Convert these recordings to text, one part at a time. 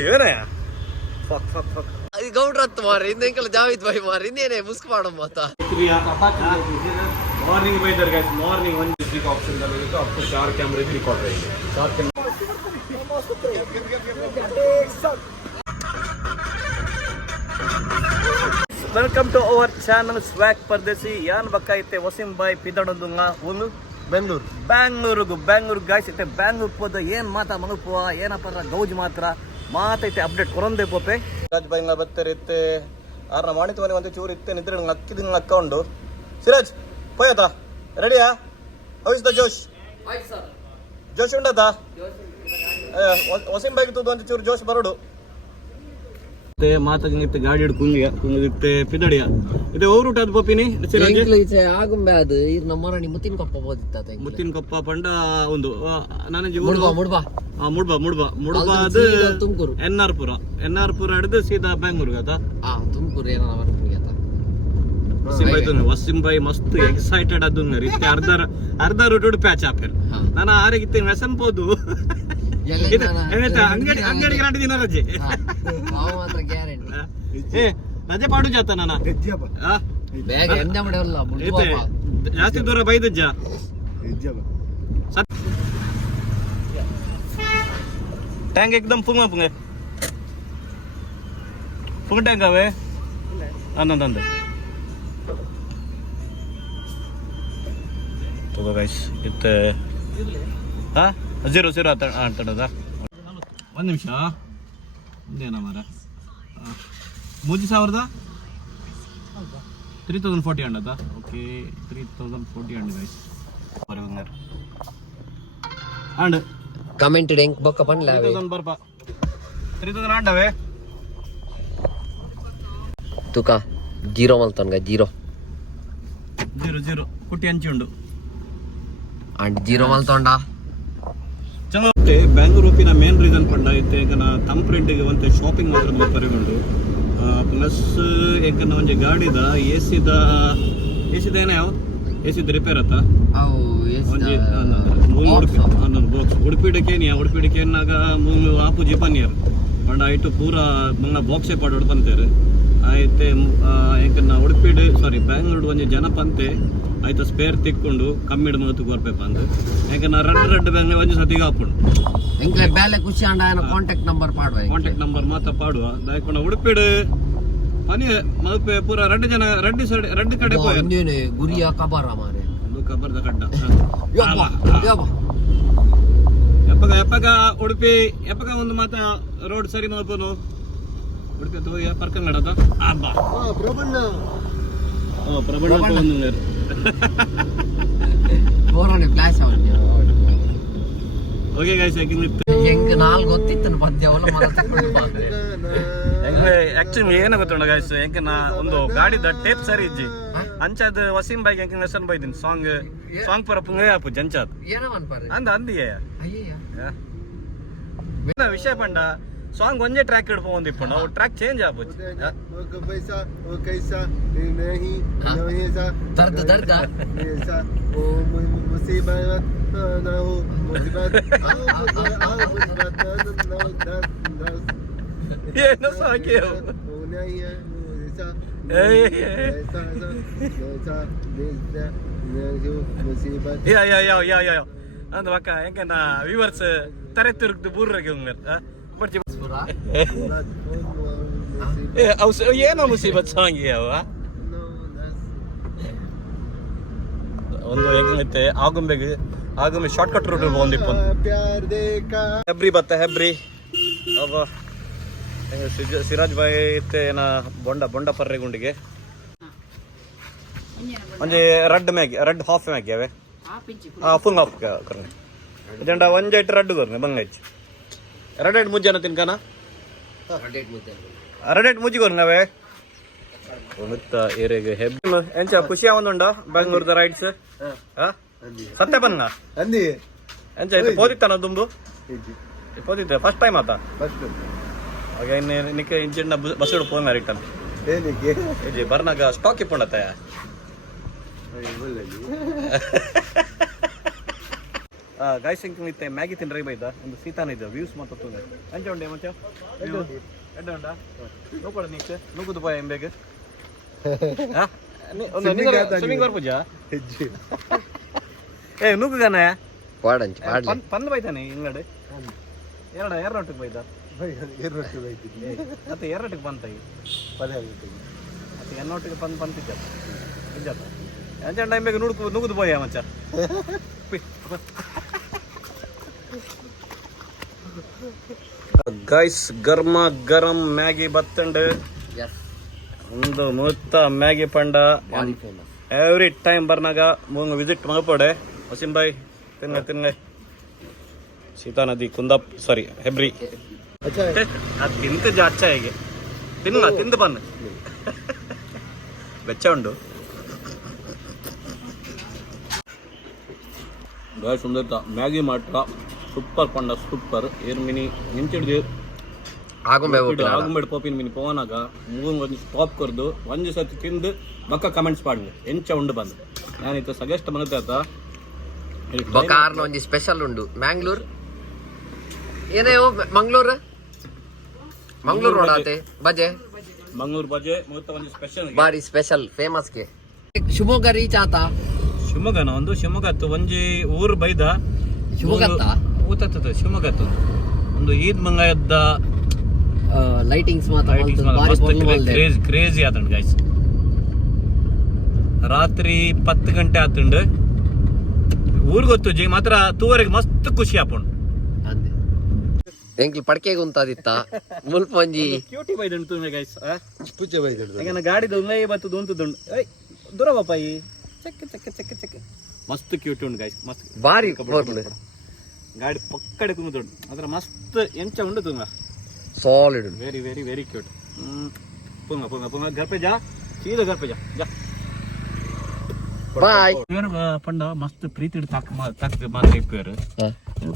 ಏನೇ ಗೌಡ್ರತ್ ಮಾರಿ ಇಂದ ಜಾವೇದ್ ಭಾಯಿ ಮಾರಿ ಇನ್ನೇನೆ ಮುಸ್ಕ್ ಮಾಡೋ ಮಾತ ಮಾರ್ನಿಂಗ್ ಬೈದರ್ ಗೈಸ್ ಮಾರ್ನಿಂಗ್ ಒಂದು ಡಿಸ್ಟ್ರಿಕ್ಟ್ ಆಪ್ಷನ್ ದಲ್ಲಿ ಅಪ್ ಟು 4 ಕ್ಯಾಮೆರಾ ರೆಕಾರ್ಡ್ ಆಗಿದೆ 4 camera welcome to our channel swag ಪರ್ದೇಸಿ ಯಾನ್ ಬಕ್ಕೈತೆ ವಸೀಂ ಬಾಯ್ ಪಿದಡೊಂದುಂಗ ಒಂದು ಬ್ಯಾಂಗ್ಳೂರು ಗಾಯ್ಸ್ ಐತೆ ಬ್ಯಾಂಗ್ಳೂರ್ ಪೋದ ಏನ್ ಮಾತಾ ಮಗಪುವ ಏನಪ್ಪ ಗೌಜ್ ಮಾತ್ರ ಮಾತೈತೆ ಅಪ್ಡೇಟ್ ಕೊರೊಂದೆ ಪೋಪೆ ಸಿರಾಜ್ ಬೈ ಬತ್ತರೆ ಇತ್ತೆ ಆರ್ನ ಮಾಣಿತ ಮನೆ ಒಂದು ಚೂರು ಇತ್ತೆ ನಿದ್ರೆ ನಂಗೆ ಅಕ್ಕಿದ ಅಕ್ಕ ಉಂಡು ಸಿರಾಜ್ ಪೋಯತಾ ರೆಡಿಯಾ ಹೌ ಇಸ್ ದ ಜೋಶ್ ಜೋಶ್ ಉಂಡತಾ ವಸೀಂ ಬೈಗೆ ತೂದು ಒಂದು ಚೂರು ಜೋಶ್ ಬರೋಡು ಮಾತಾಗಿತ್ತೆ ಗಾಡಿ ಹಿಡ್ ಕುಂಗಿತ್ತೆ ಪಿದಡಿಯ ಇದು ಊರುಟ ಅದು ಪೋಪಿನಿ ಆಗುಂಬೆ ಅದು ನಮ್ಮರಾಣಿ ಮುತ್ತಿನ ಕೊಪ್ಪ ಬೋದಿತ್ತ ಮುತ್ತಿನ ಕೊಪ್ಪ ಪಂಡ ಒಂದು ನನಗೆ ಮುಡ್ಬಾ ಅದು ತುಮಕೂರು ಎನ್ ಆರ್ ಪುರ ಹಿಡಿದು ಸೀದಾ ಬ್ಯಾಂಗ್ಳೂರ್ಗೆ ಆತ ತುಮಕೂರು ಏನೋ ವಸೀಂ ಬೈ ಮಸ್ತ್ ಎಕ್ಸೈಟೆಡ್ ಅದು ಇತ್ತೆ ಅರ್ಧ ರೂಟ್ ಪ್ಯಾಚ್ ಆಪೇರು ನಾನು ಆರೆಗಿತ್ತೆ ವೆಸನ್ ಪೋದು ಅಂಗಡಿ ಗಂಟೆ ದಿನ ರಜೆ ರಜೆ ಪಾಡು ಜಾತ ನಾನ ಜಾಸ್ತಿ ದೂರ ಬೈದಜ್ಜ ಟ್ಯಾಂಕ್ एकदम पुंग टैंक अवे अंद तो गाइस इत्ते हां 0 ಅಂತಡದ ಒಂದು ನಿಮಿಷ ಇದೇನಾ ಮಾರ 3000 3040 ಅಂಡದ ಓಕೆ 3040 ಅಂಡ ಗೈಸ್ ಬರುವನ್ನರ್ ಅಂಡ್ ಕಮೆಂಟ್ ಡೆಂಕ್ ಬೊಕ್ಕ ಪನ್ಲ 3000 ಬರ್ಪ 3000 ಅಂಡವೆ ತುಕ 0 ಮಲ್ತನ್ಗ 0 ಕುಟ್ಟಿ ಅಂಚಿ ಉಂಡು ಅಂಡ್ 0 ಮಲ್ತೊಂಡ ಚಂಗತ್ತೆ ಬ್ಯಾಂಗ್ಳೂರ್ ಉಪ್ಪಿನ ಮೇನ್ ರೀಸನ್ ಪಂಡ ಐತೆ ಏಕನ ತಂಪ್ರೆಂಟಿಗೆ ಒಂತೆ ಶಾಪಿಂಗ್ ಮಾತ್ರ ಪರಿಗೊಂಡು ಪ್ಲಸ್ ಏಕನ ಒಂಜಿ ಗಾಡಿದ ಎಸಿದ ಏನೇ ಯಾವ ಎಸಿದ ರಿಪೇರ್ ಆತ ಒಂಜಿ ಅನ್ನೊಂದು ಬಾಕ್ಸ್ ಉಡುಪಿಡಿಕೇನಾಗ ಮೂಲು ಆಪು ಜಿಪನಿಯರ್ ಪಂಡ ಐಟು ಪೂರ ಮಂಗ ಬಾಕ್ಸೇ ಪಾಡು ಹೊಡ್ಕೊಂತಾರೆ ಆಯ್ತೆ ಏಕನ ಬ್ಯಾಂಗ್ಳೂರ್ ಒಂಜಿ ಜನ ಪಂತೆ ಆಯ್ತು ಸ್ಪೇರ್ ತಿಕ್ಕೊಂಡು ಕಮ್ಮಿಡ್ ಮೂವತ್ತು ಬರ್ಬೇಕು ಅಂದ್ ಯಾಕೆ ನಾ ರೆಡ್ ಬ್ಯಾಂಗ್ಲೆ ಒಂಜಿ ಸತಿಗೆ ಹಾಪುಂಡು ಎಂಕ್ಲೆ ಬೇಲೆ ಖುಷಿ ಅಂಡ ಕಾಂಟ್ಯಾಕ್ಟ್ ನಂಬರ್ ಮಾತ್ರ ಪಾಡುವ ದಾಯ್ಕೊಂಡ ಉಡುಪಿಡು ಪನಿ ಮಲ್ಪೆ ಪೂರ ರೆಡ್ ಕಡೆ ಪೋಯೆ ಗುರಿಯ ಕಬಾರ ಮಾರೆ ಕಬರ್ದ ಕಡ್ಡ ಎಪ್ಪಗ ಉಡುಪಿ ಎಪ್ಪಗ ಒಂದು ಮಾತ ರೋಡ್ ಸರಿ ಮಲ್ಪನು Udupi ತೋಯ ಪರ್ಕಂಗಡದ Prabanna flash okay guys ಹೆಂಗ್ ನಾಲ್ಕು ಗೊತ್ತಿತ್ತು ಪದ್ಯ ಆಕ್ಚುಲಿ ಏನ ಗೊತ್ತುಂಡ ಗೈಸ್ ಹೆಂಗೆ ನಾ ಒಂದು ಗಾಡಿದ ಟೇಪ್ ಸರಿ ಇಜ್ಜಿ ಅಂಚದ ವಸೀಂ ಬೈಕ್ ಹೆಂಗೆ ಲೆಸನ್ ಬೈದಿನಿ ಸಾಂಗ್ ಪರ ಪುಂಗೇ ಆಪು ಜಂಚಾದ್ ಅಂದಿಯೇ ವಿಷಯ ಪಂಡ ಸಾಂಗ್ ಒಂದೇ ಟ್ರ್ಯಾಕ್ ಹಿಡ್ಕೊಂಡ್ ಟ್ರ್ಯಾಕ್ ಚೇಂಜ್ ಆಗ್ಬೋದು ಏನು ಸಾಕಿ ಅಂದ ಅಕ್ಕ ಹೆಂಗ ನಾ ವಿವರ್ಸ್ ತರೆ ತಿರುಗ್ದು ಬೂರ್ರಾಗಿ ಏನೋ ಮುಸೀಬತ್ ಸಾಂಗ್ ಯಾವ ಒಂದು ಹೆಂಗೈತೆ ಆಗುಂಬೆ ಶಾರ್ಟ್ ಕಟ್ ರೂಟ್ ಒಂದಿಪ್ಪ ಹೆಬ್ರಿ ಅವ ಸಿರಾಜ್ ಬಾಯ್ ಇತ್ತೆ ಏನ ಬೊಂಡ ಪರ್ರೆ ಗುಂಡಿಗೆ ಒಂಜಿ ರೆಡ್ ಹಾಫ್ ಮ್ಯಾಗಿ ಅವೆ ಫುಲ್ ಹಾಫ್ ಕರ್ನೆ ಜಂಡ ಒಂಜೈಟ್ ರೆಡ್ ಕೊರ್ನೆ ಬಂಗೈಚ್ ರೆಡ್ ಮುಜ್ಜನ ತಿನ್ಕನ ರೆಡ್ ಮುಜ್ಜಿ ಕೊರ್ನವೆ ಗೊತ್ತ ಏರೆಗೆ ಹೆಬ್ಬ ಎಂಚ ಖುಷಿ ಆವಂದುಂಡ ಬೆಂಗಳೂರದ ರೈಡ್ಸ್ ಸತ್ಯ ಬನ್ನ ಅಂದಿ ಎಂಚ ಇದು ಪೋದಿತ್ತಾನ ದುಂಬು ಪೋದಿತ್ತೆ ಫಸ್ಟ್ ಟೈಮ್ ಆತ ಹಾಗೆ ನಿಕ್ಕೆ ಇಂಜಿನ್ ಬಸ್ ಹಿಡ್ ಫೋನ್ ರಿಟರ್ನ್ ಏನಿಗೆ ಬರ್ನಾಗ ಸ್ಟಾಕ್ ಇಪ್ಪುಂಡತ್ತ ಗಾಯ್ಸ್ ಇಂಕ ಇತ್ತೆ ಮ್ಯಾಗಿ ತಿನ್ರಿ ಬೈದ ಒಂದು ಸೀತಾನ ಇದೆ ವ್ಯೂಸ್ ಮಾತ್ರ ತುಂಬ ಅಂಚ ಉಂಡೆ ಮಂಚ ಎಡ್ಡ ಉಂಡ ನೋಕೊಳ ನೀಕ್ ನೂಗುದು ಬಾಯ್ ಎಂಬೇಗ ಸ್ವಿಮ್ಮಿಂಗ್ ಬರ್ಪೂಜ ಏ ನೂಗುಗಾನ ಪಂದ್ ಬೈತಾನೆ ಇಂಗಡೆ ಎರಡೊಟ್ಟಿಗೆ ಬೈದ ಮತ್ತೆ ಎರಡೊಟ್ಟಿಗೆ ಬಂತ ಮತ್ತೆ ಎನ್ನೊಟ್ಟಿಗೆ ಪಂತಿದ್ದ ಅಂಚ ಎಂಬೇಗ ನುಗ್ಗುದು ಬಾಯ ಮಂಚ ಗೈಸ್ ಗರ್ಮ ಗರಂ ಮ್ಯಾಗಿ ಬತ್ತಂಡು ಒಂದು ಮೂತ್ತ ಮ್ಯಾಗಿ ಪಂಡ ಎವ್ರಿ ಟೈಮ್ ಬರ್ನಾಗ ಮೂಂಗ ವಿಸಿಟ್ ಮಗಪೋಡೆ ವಸಿಂಬಾಯ್ ತಿನ್ಗ ಸೀತಾ ನದಿ ಕುಂದಾಪ್ ಸಾರಿ ಹೆಬ್ರಿ ಅದು ತಿಂತ ಅಚ್ಚ ಹೇಗೆ ತಿಂದು ಬನ್ನ ಬೆಚ್ಚ ಉಂಡು ಗಾಯ ಸುಂದರತ ಮ್ಯಾಗಿ ಮಾತ್ರ ಸೂಪರ್ ಪಂಡ ಸೂಪರ್ ಏರ್ ಮಿನಿ ನಿಂತಿಡ್ದು ಆಗುಂಬೇಡ್ ಪೋಪಿನ ಮಿನಿ ಪೋನಾಗ ಒಂದು ಸ್ಟಾಪ್ ಕೊರ್ದು ಒಂದು ಸತಿ ತಿಂದು ಬಕ್ಕ ಕಮೆಂಟ್ಸ್ ಪಾಡ್ದು ಎಂಚ ಉಂಡು ಬಂದು ನಾನಿತ್ತು ಸಜೆಸ್ಟ್ ಮನತಾತ ಒಂದು ಸ್ಪೆಷಲ್ ಉಂಡು ಮ್ಯಾಂಗ್ಳೂರ್ ಏನೇ ಮಂಗ್ಳೂರು ನೋಡಾತೆ ಬಜೆ ಮಂಗ್ಳೂರ್ ಬಜೆ ಮೂತ ಒಂದು ಸ್ಪೆಷಲ್ ಬಾರಿ ಸ್ಪೆಷಲ್ ಫೇಮಸ್ಗೆ ಶಿವಮೊಗ್ಗ ರೀಚ್ ಆತ ಶಿವಮೊಗ್ಗನ ಒಂದು ಶಿವಮೊಗ್ಗತ್ತು ಒಂಜಿ ಊರು ಬೈದ ಶಿವಮೊಗ್ಗ ಊತತ್ತದ ಶಿವಮೊಗ್ಗತ್ತು ಒಂದು ಈದ್ ಮಂಗಾಯದ ಲೈಟಿಂಗ್ಸ್ ಕ್ರೇಜಿ ಆತಂಡ್ ಗೈಸ್ ರಾತ್ರಿ 10 ಗಂಟೆ ಆತಂಡ್ ಊರ್ ಗೊತ್ತು ಜಿ ಮಾತ್ರ ತೂವರೆಗೆ ಮಸ್ತ್ ಖುಷಿ ಆಪುಂಡು ಎಂಕ್ಲ್ ಪಡ್ಕೆ ಗುಂತಾದಿತ್ತ ಮುಲ್ಪಂಜಿ ಕ್ಯೂಟಿ ಬೈದಂಡು ತುಮೆ ಗೈಸ್ ಪೂಜೆ ಬೈದಂಡು ಈಗ ಗಾಡಿದ ಉಂಗೈ ಬತ್ತದು ಉಂತುದುಂಡು ಏಯ್ ದೂರ ಬಾಪಾಯಿ ಚೆಕ್ ಮಸ್ತ್ ಕ್ಯೂಟ್ ಉಂಡು ಗೈಸ್ ಮಸ್ತ್ ಬಾರಿ ಗಾಡಿ ಪಕ್ಕಡೆ ಕುಂಗುದುಂಡು ಅದ್ರ ಮಸ್ತ್ ಎಂಚ ಉಂಡು ತುಂಗ solid very very very cute ಪುಂಗ घर पे जा सीधा घर पे जा ಬಾಯ್ ಪಂಡ ಮಸ್ತ್ ಪ್ರೀತಿ ತಕ್ಕ ಮಾತ್ರ ಇಪ್ಪೇರು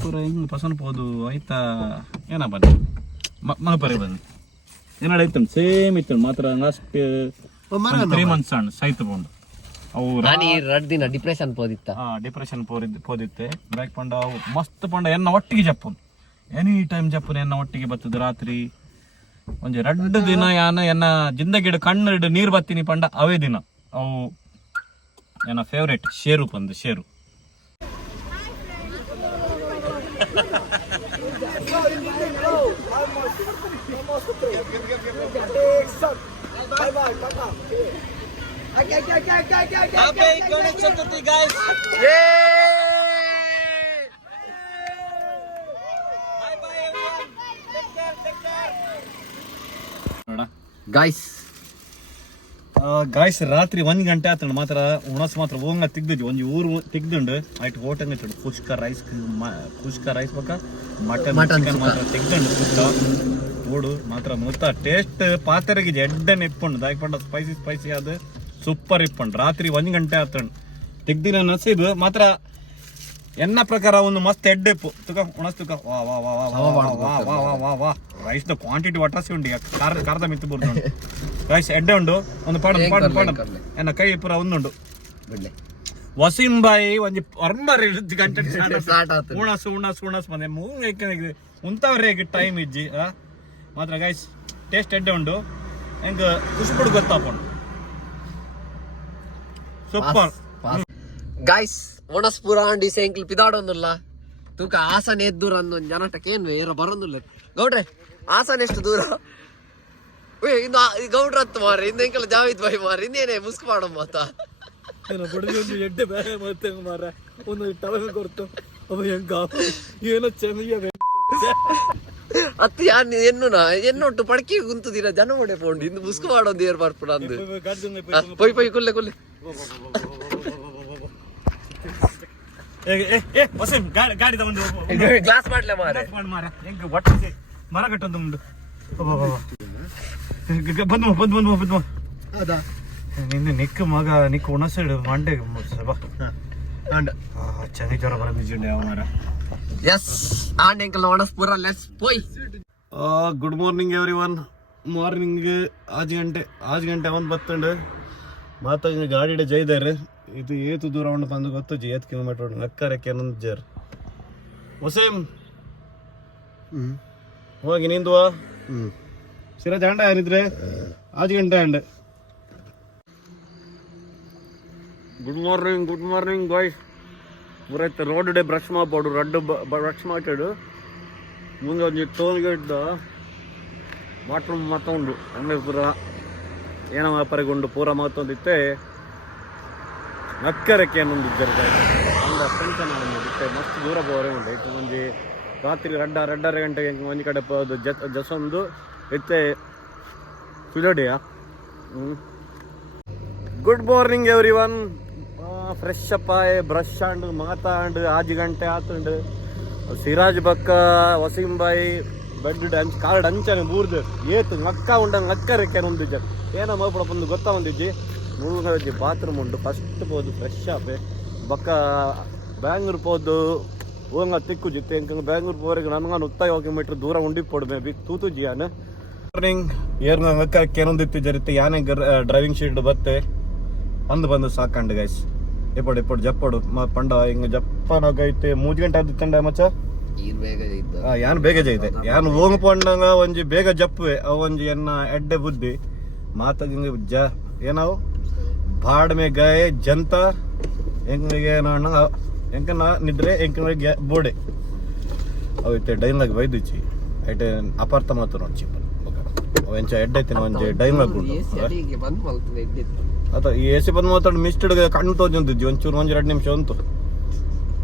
ಪೂರ ಹಿಂಗ್ ಪಸಂದ್ ಪೋದು ಆಯ್ತಾ ಏನ ಬನ್ನಿ ಮಗಪರಿ ಬಂದು ಏನಾಡ ಐತ ಸೇಮ್ ಇತ್ತು ಮಾತ್ರ ಲಾಸ್ಟ್ 3 months ಅಣ್ಣ ಸೈತ್ ಬಂದು ಅವು ದಿನ ಡಿಪ್ರೆಷನ್ ಪೋದಿತ್ತ ಡಿಪ್ರೆಷನ್ ಪೋದಿತ್ತೆ ಬ್ಯಾಕ್ ಪಂಡ ಅವು ಮಸ್ತ್ ಪಂಡ ಎನ್ನ ಒಟ್ಟಿಗೆ ಜಪ್ಪುನ್ ಎನಿ ಟೈಮ್ ಜಪ್ಪುನ್ ಎನ್ನ ಒಟ್ಟಿಗೆ ಬರ್ತದ ರಾತ್ರಿ ಒಂಜಿ 2 ದಿನ ಯಾನ ಎನ್ನ ಜಿಂದಗಿಡ ಕಣ್ಣು ನೀರ್ ಬತ್ತೀನಿ ಪಂಡ ಅವೇ ದಿನ ಅವು ನನ್ನ ಫೇವ್ರೇಟ್ ಶೇರು ಬಂದು ಶೇರು ಗಾಯ್ಸ್ ರಾತ್ರಿ 1 ಗಂಟೆ ಆತಂಡ್ ಮಾತ್ರ ಉಣಸ್ ಮಾತ್ರ ಹೋಂಗ ತೆಗ್ದಿದ್ವಿ ಒಂಜಿ ಊರು ತೆಗ್ದುಂಡು ಆಯ್ತು ಹೋಟೆಲ್ ಇಟ್ಟು ಕುಷ್ಕ ರೈಸ್ ಬಕ್ಕ ಮಟನ್ ಚಿಕನ್ ಮಾತ್ರ ತೆಗ್ದುಂಡು ಓಡು ಮಾತ್ರ ಮುತ್ತ ಟೇಸ್ಟ್ ಪಾತ್ರೆಗೆ ಎಡ್ಡೆ ಇಪ್ಪುಂಡು ದಾಯ್ಪಂಡ ಸ್ಪೈಸಿ ಅದು ಸೂಪರ್ ಇಪ್ಪುಂಡು ರಾತ್ರಿ 1 ಗಂಟೆ ಆತಂಡ್ ತೆಗ್ದಿನ ನಸೀಬ್ ಮಾತ್ರ ಎನ್ನ ಪ್ರಕಾರ ಒಂದು ಮಸ್ತ್ ಎಡ್ಡೆಪ್ಪು ತುಕ ಉಣಸ್ ತುಕ ವಾ ವಾ ವಾ ವಾ ವಾ ವಾ ರೈಸ್ ದ ಕ್ವಾಂಟಿಟಿ ಒಟ್ಟಾಸಿ ಉಂಡು ಕಾರದ ಮಿತ್ತು ಬರ್ದು ರೈಸ್ ಎಡ್ಡೆ ಉಂಡು ಒಂದು ಪಾಡ ಎನ್ನ ಕೈ ಪೂರ ಒಂದುಂಡು ವಸೀಂಬಾಯಿ ಒಂಜಿ ಅರ್ಮರಿ ಗಂಟೆ ಉಣಸ್ ಬಂದೆ ಮೂಂಗ ಉಂತವ್ರಿಗೆ ಟೈಮ್ ಇಜ್ಜಿ ಮಾತ್ರ ಗೈಸ್ ಟೇಸ್ಟ್ ಎಡ್ಡೆ ಉಂಡು ಹೆಂಗ ಖುಷಿಪಡು ಗೊತ್ತಾಪುಂಡು ಸೂಪರ್ ಗೈಸ್ ಒಣಸ್ಪುರ ಅಂಡಿ ಸೈಂಕ್ಲ್ ಪಿದಾಡೊಂದುಲ್ಲ ತೂಕ ಹಾಸನ ಎದ್ದೂರ ಅಂದು ಜನಟಕ್ಕೇನು ಏರ ಬರೋದಿಲ್ಲ ಗೌಡ್ರೆ ಹಾಸನ ಎಷ್ಟು ದೂರ ಇನ್ನು ಗೌಡ್ರ ಹತ್ತು ಮಾರ ಇಂದ ಎಂಕಲ್ ಜಾವಿದ್ ಬಾಯಿ ಮಾರ ಇನ್ನೇನೆ ಮುಸ್ಕ್ ಮಾಡೋ ಮಾತ ಎಡ್ಡೆ ಬೇರೆ ಮತ್ತೆ ಮಾರ ಒಂದು ಟವಲ್ ಕೊಡ್ತು ಅವ ಹೆಂಗ ಏನೋ ಚೆನ್ನಯ್ಯ ಅತ್ತು ಯಾನ್ ಎನ್ನೊಟ್ಟು ಪಡ್ಕಿ ಗುಂತುದಿರ ಜನ ಹೊಡೆ ಪೋಂಡು ಇಂದು ಮುಸ್ಕ್ ಮಾಡೋದು ಏರ್ ಬರ್ಪುಡ ಅಂದು ಪೊಯ್ ಕುಲ್ಲೆ ಗಾಡಿ ತಗೊಂಡು ಗ್ಲಾಸ್ ಮಾಡ್ಲೆ ಮಾರ ಒಟ್ಟಿಗೆ ಮರ ಕಟ್ಟೊಂದು ಉಂಟು ಬಂದು ನಿನ್ನ ನಿಕ್ಕ ಮಗ ನಿಕ್ಕ ಉಣಸಡು ಮಂಡೆ ಚೆನ್ನಾಗಿ ಜ್ವರ ಬರ ನಿಜ ಮರ ಎಸ್ ಆಂಡ್ ಎಂಕಲ್ ಒಣಸ್ಪುರ ಲೆಟ್ಸ್ ಪೋಯ್ ಗುಡ್ ಮಾರ್ನಿಂಗ್ ಎವ್ರಿವನ್ ಮಾರ್ನಿಂಗ್ 5 ಗಂಟೆ ಒಂದು ಬತ್ತಂಡು ಮಾತ ಗಾಡಿ ಜೈದಾರೆ ಇದು ಏತು ದೂರ ಉಂಡು ಬಂದು ಗೊತ್ತು ಜಿ 8 ಕಿಲೋಮೀಟರ್ ಉಂಟು ನಕ್ಕರಕ್ಕೆ ಏನೊಂದು ಜರ್ ವಸೀಮ್ ಹೋಗಿ ನಿಂದುವ ಸಿರಾಜ್ ಅಂಡ ಏನಿದ್ರೆ ಆಜ್ ಗಂಟೆ ಅಂಡ್ ಗುಡ್ ಮಾರ್ನಿಂಗ್ ಬಾಯ್ ಪೂರೈತೆ ರೋಡ್ ಡೇ ಬ್ರಷ್ ಮಾಡ್ಬೋಡು ರಡ್ಡು ಬ್ರಷ್ ಮಾಡ್ತಾಡು ಮುಂದೆ ಒಂದು ಟೋಲ್ ಗೇಟ್ ಬಾತ್ರೂಮ್ ಮತ್ತೊಂದು ಹಂಗೆ ಪೂರ ಏನೋ ವ್ಯಾಪಾರಿಗೊಂಡು ಪೂರ ಮತ್ತೊಂದಿತ್ತೆ ನಕ್ಕರಕ್ಕೆ ಅನ್ನೊಂದು ಇದ್ದರೆ ಅಂದ ಟೆನ್ಷನ್ ಆಗೋದಿತ್ತೆ ಮಸ್ತ್ ದೂರ ಬೋರೆ ಉಂಟು ಇತ್ತು ಒಂಜಿ ರಾತ್ರಿ ರಡ್ಡರ ಗಂಟೆಗೆ ಒಂಜಿ ಕಡೆ ಹೋದು ಜಸೊಂದು ಇತ್ತೆ ಸುಜೋಡಿಯಾ good morning everyone fresh up ಆಯ್ ಬ್ರಷ್ ಆಂಡು ಮಾತಾಂಡು 5 ಗಂಟೆ ಆತುಂಡು ಸಿರಾಜ್ ಬಕ್ಕ ವಸೀಂ ಬಾಯಿ ಬೆಡ್ ಕಾರ್ಡ್ ಅಂಚನೆ ಬೂರ್ದು ಏತು ನಕ್ಕ ಉಂಡ ನಕ್ಕರಕ್ಕೆ ಒಂದು ಜನ ಏನೋ ಮಲ್ಪಡ ಬಂದು ಗೊತ್ತಾ ಒಂದಿಜ್ಜಿ ಮುಳುಗಿ ಬಾತ್ರೂಮ್ ಉಂಟು ಫಸ್ಟ್ ಪೋದು ಫ್ರೆಶ್ ಆಪೆ ಬಕ್ಕ ಬ್ಯಾಂಗ್ಳೂರ್ ಪೋದು ಹೋಂಗ ತಿಕ್ಕು ಜಿತ್ತೆ ಎಂಕ ಬ್ಯಾಂಗ್ಳೂರ್ ಪೋರೆಗೆ ನನಗ 100 ಕಿಲೋಮೀಟರ್ ದೂರ ಉಂಡಿ ಪೊಡ್ಮೆ ಬಿ ತೂತು ಜಿಯಾನ ಮಾರ್ನಿಂಗ್ ಏರ್ನ ನಕ್ಕರಕ್ಕೆ ಏನೊಂದಿತ್ತು ಜರಿತೆ ಯಾನೆ ಡ್ರೈವಿಂಗ್ ಶೀಲ್ಡ್ ಬತ್ತೆ ಅಂದು ಬಂದು ಸಾಕಂಡು ಗೈಸ್ ಎಪ್ಪಡು ಜಪ್ಪಡು ಪಂಡ ಹಿಂಗ ಜಪ್ಪನಾಗೈತೆ 3 ಗಂಟೆ ಆದಿತ್ತಂಡ ಮಚ್ಚ ಯಾನ್ ಬೇಗ ಜೈತೆ ಯಾನ್ ಹೋಂಗ ಪಂಡಂಗ ಒಂಜಿ ಬೇಗ ಜಪ್ಪುವೆ ಅವ ಒಂಜಿ ಎನ್ನ ಎಡ್ಡೆ ಬುದ್ಧಿ ಮಾತಾಗ ಏನಾವು ಬಾಡ್ ಮೇ ಗಯೆ ಜಂತ ಎಂಕನಿಗೆ ಎಂಕನ ನಿದ್ರೆ ಎಂಕನಿಗೆ ಬೋಡೆ ಅವೈತೆ ಡೈನ್ಲಾಗ್ ಬೈದಿಚ್ಚಿ ಐಟೆ ಅಪಾರ್ಥ ಮಾತು ನೋಡಿ ಚಿಪ್ಪ ಎಂಚ ಎಡ್ಡೈತೆ ಒಂಜಿ ಡೈನ್ಲಾಗ್ ಅದ ಈ ಎ ಸಿ ಬಂದು ಮಾತಾಡಿ ಮಿಸ್ಟೆಡ್ ಕಣ್ಣು ತೋಜೊಂದಿದ್ವಿ ಒಂಚೂರು 1-2 ನಿಮಿಷ ಅಂತು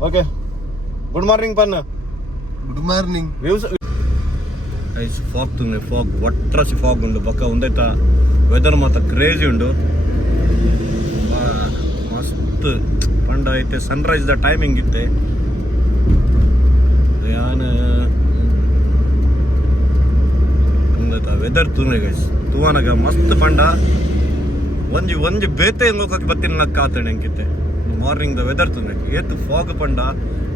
ಓಕೆ ಗುಡ್ ಮಾರ್ನಿಂಗ್ ಪನ್ನ good morning views ice fog ತುಂಗೆ ಫಾಗ್ ಒಟ್ರಾಸಿ ಫಾಗ್ ಉಂಡು ಬಕ್ಕ ಒಂದೈತ ವೆದರ್ ಮಾತ ಕ್ರೇಜಿ ಉಂಡು ಮಸ್ತ್ ಪಂಡ ಐತೆ ಸನ್ರೈಸ್ ದ ಟೈಮಿಂಗ್ ಇತ್ತೆ ಯಾನ್ ವೆದರ್ ತುಂಗೆ ಗೈಸ್ ತೂವನಗ ಮಸ್ತ್ ಪಂಡ ಒಂಜಿ ಬೇತೆ ಹೋಗಕ್ಕೆ ಬತ್ತಿನ ನಕ್ಕ ಆತಣೆ ಅಂಕಿತ್ತೆ morning the weather Tunge ಏತು fog ಪಂಡ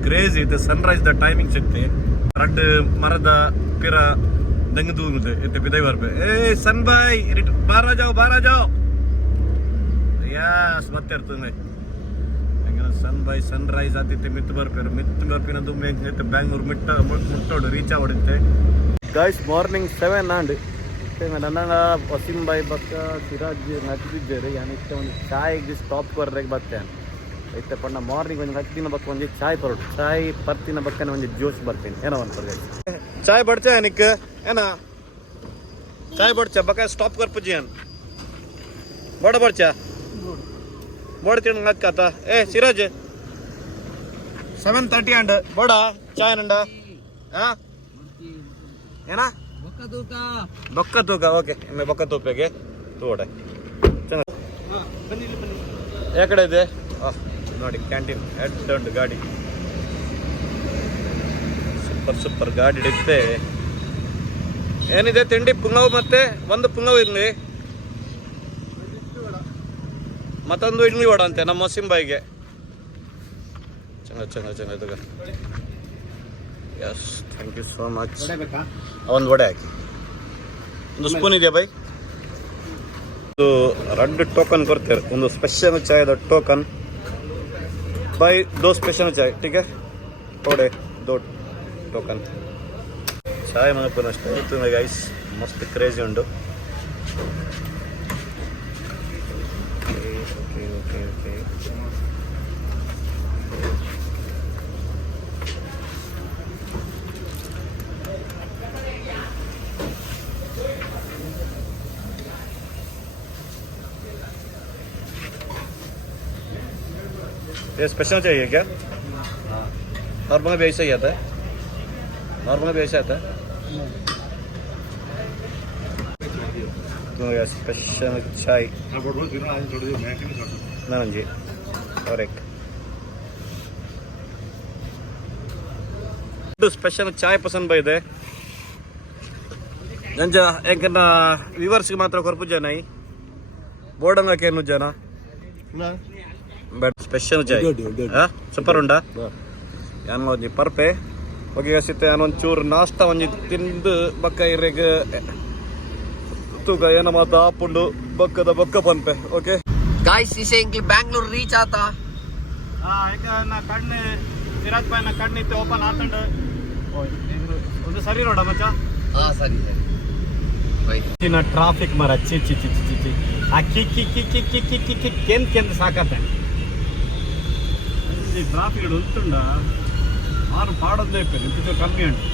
ಕ್ರೇಜಿ ಐತೆ ಸನ್ರೈಸ್ ದ ಟೈಮಿಂಗ್ ಸಿಕ್ತೆ ರಡ್ ಮರದ ಪಿರ ದಂಗದು ಇತ್ತೆ ಬಿದೈ ಬರ್ಬೆ ಏ ಸನ್ ಬಾಯ್ ಬಾರಾ ಜಾವ್ ಯಾಸ್ ಮತ್ತೆ ಇರ್ತದೆ ಸನ್ ಬಾಯ್ ಸನ್ರೈಸ್ ಆದಿತ್ತೆ ಮಿತ್ ಬರ್ಪಿನ ದುಮ್ಮೆ ಐತೆ ಬ್ಯಾಂಗ್ಳೂರ್ ಮುಟ್ಟೋಡು ರೀಚ್ ಆವಡಿತ್ತೆ ಗೈಸ್ ಮಾರ್ನಿಂಗ್ 7 ಆಂಡ್ ನನ್ನ ವಸೀಂ ಬಾಯ್ ಬಕ್ಕ ಸಿರಾಜ್ ನಚ್ಚಿದ್ದೇವೆ ಯಾನ್ ಇಷ್ಟ ಒಂದು ಚಾಯ್ಗೆ ಸ್ಟಾಪ್ ಕೊರ್ರೆಗೆ ಬರ್ತೇನೆ ಐತೆ ಪಂಡ ಮಾರ್ನಿಂಗ್ ಒಂದು 10 ದಿನ ಬಕ್ಕ ಒಂಜಿ ಚಾಯ್ ಪರೋಡು ಚಾಯ್ ಪರ್ತಿನ ಬಕ್ಕನೆ ಒಂಜಿ ಜ್ಯೂಸ್ ಬರ್ತೀನಿ ಏನೋ ಒಂದು ಚಾಯ್ ಬಡ್ಚೆ ನಿಕ್ ಏನ ಚಾಯ್ ಬಡ್ಚ ಬಕ್ಕ ಸ್ಟಾಪ್ ಕರ್ಪುಜಿ ಅನ್ ಬಡ್ಚ ಬೋಡ್ತೀನಿ ಅಕ್ಕಾತ ಏ ಸಿರಾಜ್ 7:30 ಅಂಡ್ ಬೋಡ ಚಾಯ್ ನಂಡ ಹಾ ಏನ ಬೊಕ್ಕ ತೂಕ ಓಕೆ ಇನ್ನು ಬೊಕ್ಕ ತೂಪೆಗೆ ತೋಡೆ ಯಾ ಕಡೆ ಇದೆ ನೋಡಿ ಕ್ಯಾಂಟೀನ್ ಹೆಡ್ ಉಂಟು ಗಾಡಿ ಸೂಪರ್ ಗಾಡಿ ಹಿಡಿಯುತ್ತೆ ಏನಿದೆ ತಿಂಡಿ ಪುಂಗವ್ ಮತ್ತೆ ಒಂದು ಪುಂಗವ್ ಇರ್ಲಿ ಮತ್ತೊಂದು ಇಡ್ಲಿ ವಡ ಅಂತೆ ನಮ್ಮ ವಸೀಂಬಾಯಿಗೆ ಚೆನ್ನಾಗ yes thank you so much ಒಂದು ವಡೆ ಹಾಕಿ ಒಂದು ಸ್ಪೂನ್ ಇದೆಯಾ ಬೈ ಒಂದು 2 ಟೋಕನ್ ಕೊಡ್ತಾರೆ ಒಂದು ಸ್ಪೆಷಲ್ ಚಾಯದ ಟೋಕನ್ ಬೈ 2 ಸ್ಪೆಷಲ್ ಚಾಯ್ ಟೀಕೆ ಥೋಡೆ 2 ಟೋಕನ್ ಚಾಯ್ ಮಗಪುರ ಅಷ್ಟೇ ಇತ್ತು ಗೈಸ್ ಮಸ್ತ್ ಕ್ರೇಜಿ ಉಂಟು ಓಕೆ ये स्पेशल चाहिए क्या? नॉर्मल भी ऐसा ही आता है? नॉर्मल भी ऐसा आता है? तो यार स्पेशल चाय ना जी और एक ಸ್ಪೆಷಲ್ ಚಾಯ್ ಪಸಂದ್ ಬೈದೆ ನಂಜ ಎಂಕನ್ನ ವ್ಯೂವರ್ಸ್ಗೆ ಮಾತ್ರ ಕೊರ್ಪು ಜನ ಬೋರ್ಡಂಗಕ್ಕೇನು ಜನ ಬಟ್ ಸ್ಪೆಷಲ್ ಚಾಯ್ ಸೂಪರ್ ಉಂಡ ಯಾನ್ ಒಂಜಿ ಪರ್ಪೆ ಹೊಗೆ ಸಿತ್ತೆ ಒಂಚೂರು ನಾಷ್ಟ ಒಂಜಿ ತಿಂದು ಬಕ್ಕ ಇರೆಗ್ ತೂಕ ಏನ ಮಾತ ಆಪುಂಡು ಬೊಕ್ಕ ಪನ್ಪೆ ಓಕೆ ಗಾಯ್ಸ್ ಇಸೆ ಇಂಕ್ಲಿ ಬ್ಯಾಂಗ್ಳೂರ್ ರೀಚ್ ಆತ ನಾ ಕಣ್ಣೆ ಸಿರಾಜ್ ಬಾಯ್ನ ಕಣ್ಣಿತ್ತು ಓಪನ್ ಆತಂಡು ಒಂದು ಸರಿ ನೋಡ ಮಚ್ಚ ಹಾ ಸರಿ ಸರಿ ಬೈ ಟ್ರಾಫಿಕ್ ಮರ ಚಿ ಚಿ ಚಿ ಚಿ ಚಿ ಆ ಕಿಕ್ಕಿ ಕೆಂದು ಸಾಕತ್ತೆ ಟ್ರಾಫಿಕ್ ಉಂಟುಂಡ ಆರು ಪಾಡೋದೇ ಇದು ಕಮ್ಮಿ ಉಂಟು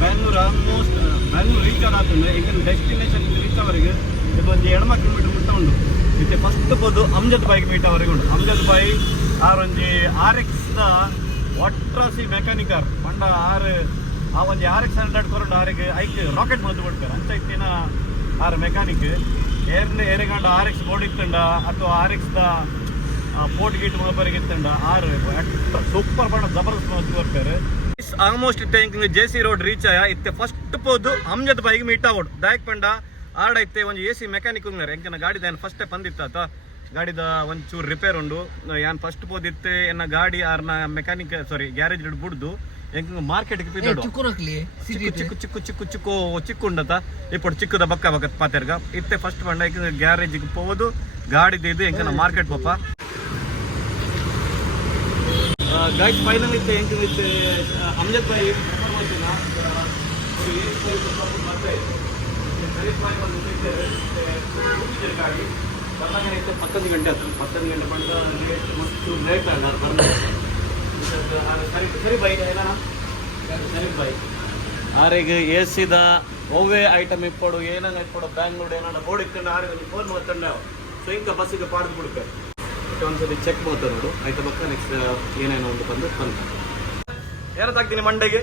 ಬ್ಯಾಂಗ್ಳೂರ್ ಆಲ್ಮೋಸ್ಟ್ ಬ್ಯಾಂಗ್ಳೂರ್ ರೀಚ್ ಆಗುತ್ತೆ ಈಗ ಡೆಸ್ಟಿನೇಷನ್ ರೀಚ್ ಅವರಿಗೆ ಇದು ಒಂದು 2 ಕಿಲೋಮೀಟರ್ ಮುಟ್ಟ ಉಂಟು ಇತ್ತೆ ಫಸ್ಟ್ ಬೋದು ಅಮ್ಜದ್ ಬಾಯ್ಗೆ ಮೀಟ್ ಅವರಿಗೆ ಉಂಟು ಅಮ್ಜದ್ ಬಾಯ್ ಆರೊಂಜಿ RX ಒಟ್ರಾಸಿ ಮೆಕ್ಯಾನಿಕರ್ ಪಂಡ ಆ ಒಂದು RX 100 ಕೊರಂಡು ಆರಿಗೆ ಐಕ್ ರಾಕೆಟ್ ಮದ್ದು ಕೊಡ್ತಾರೆ ಅಂತ ಇತ್ತಿನ ಮೆಕ್ಯಾನಿಕ್ ಏರೆಗಂಡ RX ಬೋರ್ಡ್ ಇತ್ತಂಡ ಅಥವಾ RX ಪೋರ್ಟ್ ಗೀಟ್ ಒಳಬರಿಗೆ ಇತ್ತಂಡ ಸೂಪರ್ ಪಂಡ ಜಬರ್ದಸ್ತ್ ಮದ್ದು ಕೊಡ್ತಾರೆ ಆಲ್ಮೋಸ್ಟ್ ಇತ್ತೆ JC ರೋಡ್ ರೀಚ್ ಆಯ ಇತ್ತೆ ಫಸ್ಟ್ ಪೋದು ಅಮ್ಜದ್ ಬಾಯಿಗೆ ಮೀಟ್ ಆಗೋಡು ದಾಯಕ್ ಪಂಡ ಆಡ ಇತ್ತೆ ಒಂದು AC ಮೆಕ್ಯಾನಿಕ್ ಉಂಗಾರೆ ಎಂಕನ ಗಾಡಿದ ಏನು ಫಸ್ಟೇ ಬಂದಿತ್ತ ಗಾಡಿದ ಒಂಚೂರು ರಿಪೇರ್ ಉಂಡು ಯಾನ್ ಫಸ್ಟ್ ಪೋದಿತ್ತೆ ಎನ್ನ ಗಾಡಿ ಆರ್ನ ಮೆಕ್ಯಾನಿಕ್ ಸಾರಿ ಗ್ಯಾರೇಜ್ ಬಿಡ್ದು ಎಂಕ ಮಾರ್ಕೆಟ್ಗೆ ಪಿದಾಡು ಚಿಕ್ಕು ಉಂಡತ ఇప్పుడు ಚಿಕ್ಕದ ಬಕ್ಕ ಪಾತೆರ್ಗ ಇತ್ತೆ ಫಸ್ಟ್ ಪಂಡ ಎಂಕ ಗ್ಯಾರೇಜ್ಗೆ ಹೋಗೋದು ಗಾಡಿದ ಇದು ಎಂಕನ ಮಾರ್ಕೆಟ್ ಪಪ್ಪ ಗೈಸ್ ಫೈನಲ್ ಇತ್ತೆ ಎಂಕ ಇತ್ತೆ ಅಮ್ಜದ್ ಬಾಯಿ ರೆಫರ್ ಮಾಡ್ತೀನ ಗಾಡಿ ಬರ್ಲಾಗೈತೆ 11 ಗಂಟೆ ಆಯ್ತು 11 ಗಂಟೆ ಬಂದ ಲೇಟ್ ಸರಿ ಬೈಕ್ ಏನ ಸರಿ ಬೈಕ್ ಆರಿಗೆ ಏಸಿದ ಒವ್ವೇ ಐಟಮ್ ಇಪ್ಪಡು ಏನಂಗ ಇಪ್ಪಡು ಬ್ಯಾಂಗ್ಳೂರ್ ಏನಾರ ಬೋರ್ಡ್ ಇಟ್ಕೊಂಡು ಆರಿಗೆ ಒಂದು ಫೋನ್ ಮಾಡ್ಕೊಂಡ ಸೊ ಹಿಂಗೆ ಬಸ್ಸಿಗೆ ಪಾಡ್ದು ಬಿಡ್ಬೇಕು ಒಂದ್ಸತಿ ಚೆಕ್ ಮಾಡ್ತಾರೆ ನೋಡು ಆಯ್ತಾ ಬಕ್ಕ ನೆಕ್ಸ್ಟ್ ಏನೇನೋ ಒಂದು ಬಂದು ಯಾರು ತಾಗ್ತೀನಿ ಮಂಡೆಗೆ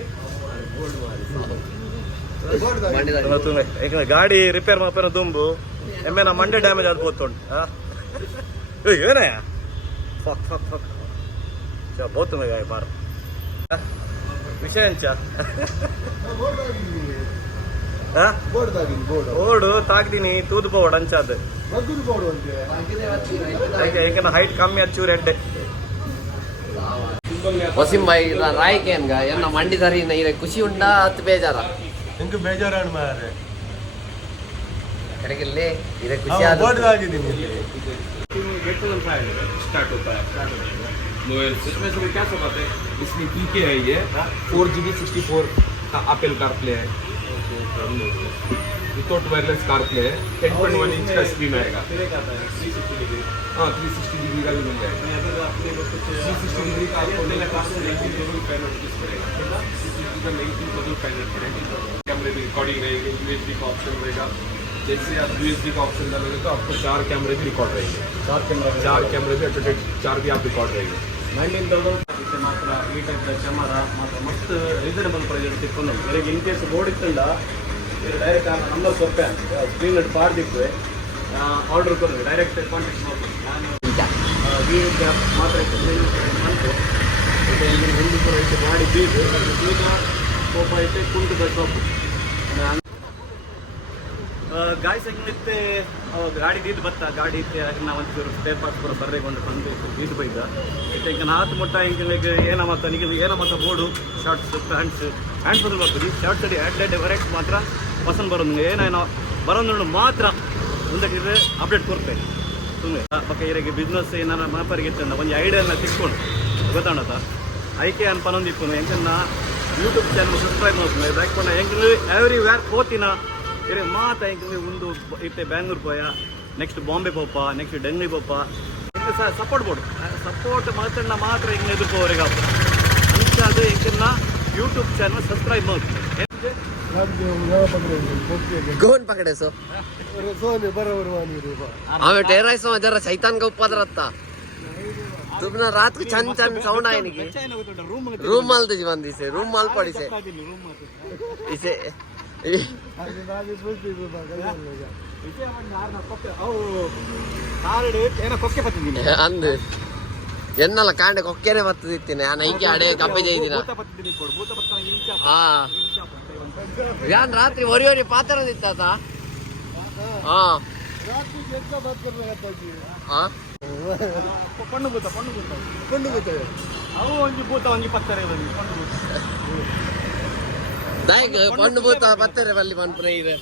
ಗಾಡಿ ರಿಪೇರ್ ಮಾಪೇನ ದುಂಬು ಎಮ್ಮೆನ ಮಂಡೆ ಡ್ಯಾಮೇಜ್ ಆದ್ ಬೋತುಂಡು ಏನಯ್ಯ ಫಕ್ ಫಕ್ ಫಕ್ ಬೋತುಂಗ ಗಾಯ ಬಾರ ವಿಷಯ ಎಂಚ ಬೋರ್ಡು ತಾಗ್ದೀನಿ ತೂದು ಬೋರ್ಡ್ ಅಂಚಾದ ಈಗ ಹೈಟ್ ಕಮ್ಮಿ ಹಚ್ಚೂರು ಎಡ್ಡೆ ವಸೀಂ ಬಾಯಿ ರಾಯ್ಕೇನ್ಗ ಎನ್ನ ಮಂಡಿದಾರಿ ಇರ ಖುಷಿ ಉಂಡಾ ಅತ್ ಬೇಜಾರ ನಿಂಗೆ ಬೇಜಾರಾണ് ಮಾರೆ ಕಡೆಗಲ್ಲಿ ಇರ ಖುಷಿ ಆದ ಬೋರ್ಡ್ ಆಗಿದ್ದೀನಿ स्टार्ट होता है इसमें से क्या सब आता है इसमें PK है ये 4GB 64 का एप्पल CarPlay है विदाउट वायरलेस CarPlay है 10.1 इंच का स्क्रीन आएगा हाँ 360 डिग्री का भी मिल जाएगा 360 डिग्री का आपको कैमरे भी रिकॉर्डिंग रहेगी USB का ऑप्शन रहेगा जैसे आप USB का ऑप्शन डालोगे तो आपको 4 कैमरे भी रिकॉर्ड रहेंगे 4 कैमरे भी अटोटेड 4 भी आप रिकॉर्ड रहेंगे ಇದಕ್ಕೆ ಮಾತ್ರ ಈ ಟೈಪ್ ಕ್ಯಾಮರಾ ಮಾತ್ರ ಮಸ್ತ್ ರೀಸನಬಲ್ ಪ್ರೈಸ್ ತಿಳ್ಕೊಂಡು ಇವರಿಗೆ ಇನ್ ಕೇಸ್ ಬೋರ್ಡ್ ಇತ್ತಂಡ ಡೈರೆಕ್ಟ್ ನಂಬರ್ ಕೊಪ್ಪೆ ಸ್ಕ್ರೀನ್ ಪಾಡ್ದಿತ್ತು ಆರ್ಡರ್ ಕೊಡೋದು ಡೈರೆಕ್ಟ್ ಕಾಂಟ್ಯಾಕ್ಟ್ ಮಾಡ್ಬೋದು ನಾನು ಈಗ ಮಾತ್ರ ಬಂತು ಒಂದು ಕೂಡ ಇತ್ತು ಗಾಡಿ ಬೀಗು ಈಗ ಕೋಪ ಐತೆ ಕುಂಟು ಶಾಪು ಗಾಯ್ಸ್ ಹೆಂಗಿತ್ತೆ ಗಾಡಿ ದೀದ್ ಬತ್ತ ಗಾಡಿ ಇತ್ತೆ ನಾವು ಒಂಚೂರು ಸ್ಪೇರ್ ಪಾರ್ಟ್ಸ್ ಕೂಡ ಬರ್ರೆಗೊಂಡು ಬಂದು ದೀದ್ ಬೈದ ಇತ್ತೆ ಈಗ ನಾಲ್ಕು ಮುಟ್ಟ ಹಿಂಗೆ ಏನ ಮತ್ತು ನಿಮಗೆ ಏನ ಮತ್ತು ಬೋರ್ಡು ಶರ್ಟ್ಸ್ ಹ್ಯಾಂಡ್ಸ್ ಬದಲು ಬರ್ತದೆ ಶರ್ಟ್ಸ್ ಅಡಿ ಅಡ್ಡೆ ವೆರೈಟಿ ಮಾತ್ರ ಪಸಂದ್ ಬರೋದು ಏನೇನೋ ಬರೋದು ಮಾತ್ರ ಮುಂದಕ್ಕೆ ಅಪ್ಡೇಟ್ ಕೊಡ್ತೇನೆ ಸುಮ್ಮನೆ ಪಕ್ಕ ಇರಿಗೆ ಬಿಸ್ನೆಸ್ ಏನಾರ ಮಾಪರಿಗೆ ಇತ್ತಂಡ ಒಂದು ಐಡಿಯಾನ ತಿಳ್ಕೊಂಡು ಗೊತ್ತಾಣತ ಐಕೆ ಅನ್ಪನೊಂದಿಪ್ಪು ಹೆಂಗನ್ನ ಯೂಟ್ಯೂಬ್ ಚಾನಲ್ ಸಬ್ಸ್ಕ್ರೈಬ್ ಮಾಡ್ತೀನಿ ಯಾಕಂದ್ರೆ ಹೆಂಗೆ ಎವ್ರಿ ವ್ಯಾರ್ ಹೋತಿನ ಇರೇ ಮಾತ ಹೆಂಗೆ ಒಂದು ಇತ್ತೆ ಬ್ಯಾಂಗ್ಳೂರ್ ಪೋಯ ನೆಕ್ಸ್ಟ್ ಬಾಂಬೆ ಪೋಪ ನೆಕ್ಸ್ಟ್ ಡೆಲ್ಲಿ ಪೋಪ ಸಪೋರ್ಟ್ ಬೋರ್ಡು ಸಪೋರ್ಟ್ ಮಾತಣ್ಣ ಮಾತ್ರ ಹೆಂಗೆ ಎದುರ್ಕೋವರೆಗೆ ಅಂಚಾದ ಹೆಂಗನ್ನ ಯೂಟ್ಯೂಬ್ ಚಾನಲ್ ಸಬ್ಸ್ಕ್ರೈಬ್ ಮಾಡ್ತೀನಿ कोण पकडायचो आम्ही टेरायचो जरा सैतान का उपद्र आता तुमना रात को छन छन साउंड आहे निके रूम माल तुझी बंद दिसे रूम माल पडिसे इसे ಅಂದು ಎನ್ನಲ್ಲ ಕಾಂಡೆ ಕೊಕ್ಕೆನೆ ಬರ್ತದಿತ್ತೇನೆ ನಾನು ಐಕೆ ಅಡೆ ಕಪ್ಪೆ ಜೈದಿನ ಹಾ ಯಾನ್ ರಾತ್ರಿ ಒರಿವರಿ ಪಾತ್ರ ದಿತ್ತಾತ ಹಾ ಹಾ ಪಣ್ಣು ಭೂತ ಅವು ಒಂಜಿ ಭೂತ ಒಂಜಿ ಪತ್ತರ ದಾಯಕ ಪಣ್ಣು ಭೂತ ಪತ್ತರ ಬಲ್ಲಿ ಮನ್ಪುರ ಇದೆ